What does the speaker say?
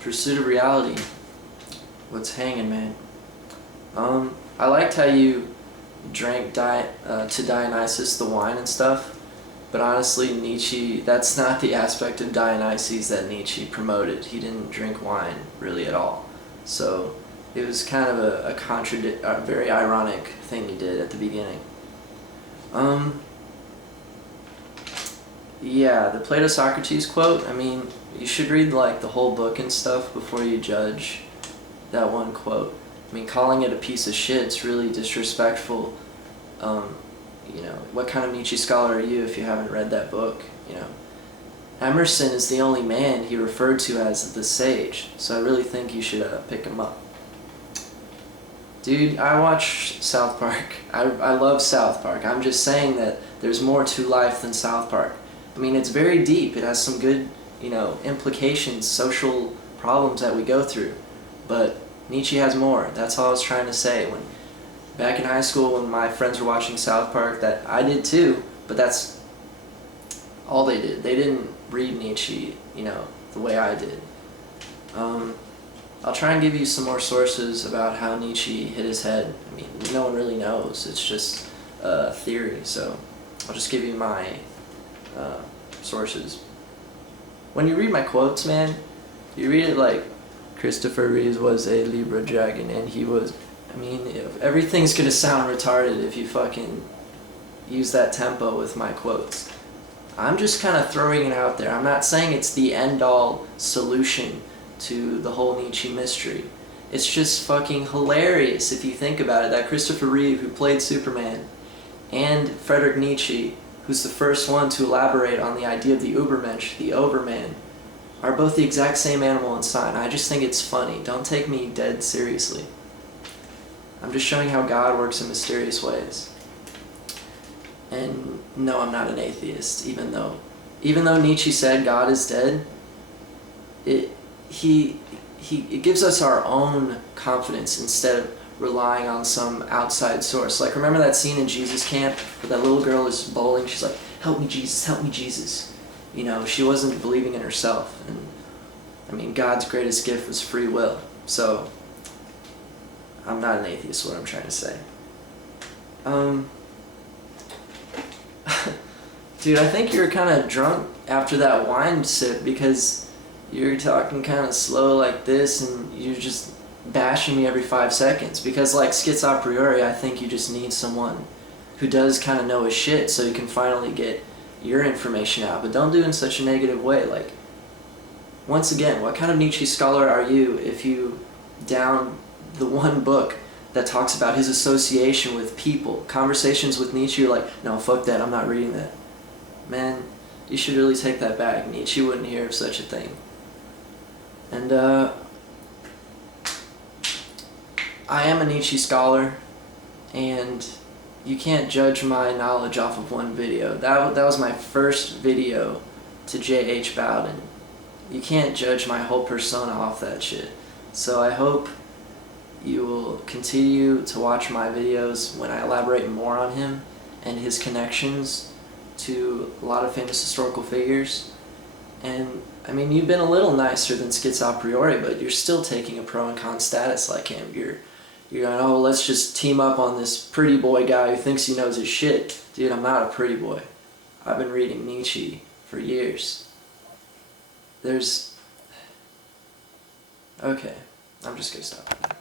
Pursuit of Reality. What's hanging, man? I liked how you drank to Dionysus the wine and stuff, but honestly, Nietzsche, that's not the aspect of Dionysus that Nietzsche promoted. He didn't drink wine really at all. So it was kind of a very ironic thing he did at the beginning. Yeah, the Plato-Socrates quote, I mean, you should read like the whole book and stuff before you judge that one quote. I mean, calling it a piece of shit's really disrespectful. You know, what kind of Nietzsche scholar are you if you haven't read that book, you know? Emerson is the only man he referred to as the sage, so I really think you should pick him up. Dude, I watch South Park. I love South Park. I'm just saying that there's more to life than South Park. I mean, it's very deep. It has some good, you know, implications, social problems that we go through. But Nietzsche has more. That's all I was trying to say. Back in high school, when my friends were watching South Park, that I did too, but that's all they did. They didn't read Nietzsche, you know, the way I did. I'll try and give you some more sources about how Nietzsche hit his head. I mean, no one really knows. It's just a theory, so I'll just give you my sources. When you read my quotes, man, you read it like Christopher Reeves was a Libra dragon, and he was... I mean, everything's gonna sound retarded if you fucking use that tempo with my quotes. I'm just kind of throwing it out there. I'm not saying it's the end-all solution to the whole Nietzsche mystery. It's just fucking hilarious if you think about it, that Christopher Reeve, who played Superman, and Friedrich Nietzsche, who's the first one to elaborate on the idea of the Übermensch, the Overman, are both the exact same animal inside. I just think it's funny. Don't take me dead seriously. I'm just showing how God works in mysterious ways. And no, I'm not an atheist, even though Nietzsche said God is dead, it gives us our own confidence instead of relying on some outside source. Like, remember that scene in Jesus Camp where that little girl is bowling? She's like, "Help me, Jesus, help me, Jesus." You know, she wasn't believing in herself. And I mean, God's greatest gift was free will. So I'm not an atheist, is what I'm trying to say. Dude, I think you were kind of drunk after that wine sip because you're talking kind of slow like this and you're just bashing me every 5 seconds. Because like schizopriori, I think you just need someone who does kind of know his shit so you can finally get your information out. But don't do it in such a negative way. Like, once again, what kind of Nietzsche scholar are you if you down the one book that talks about his association with people, conversations with Nietzsche? You're like, no, fuck that, I'm not reading that. Man, you should really take that back. Nietzsche wouldn't hear of such a thing. And I am a Nietzsche scholar, and you can't judge my knowledge off of one video. That was my first video to J.H. Bowden. You can't judge my whole persona off that shit. So I hope you will continue to watch my videos when I elaborate more on him and his connections to a lot of famous historical figures. And I mean, you've been a little nicer than schizopriori, but you're still taking a pro and con status like him. You're going, oh, let's just team up on this pretty boy guy who thinks he knows his shit. Dude, I'm not a pretty boy. I've been reading Nietzsche for years. Okay, I'm just gonna stop.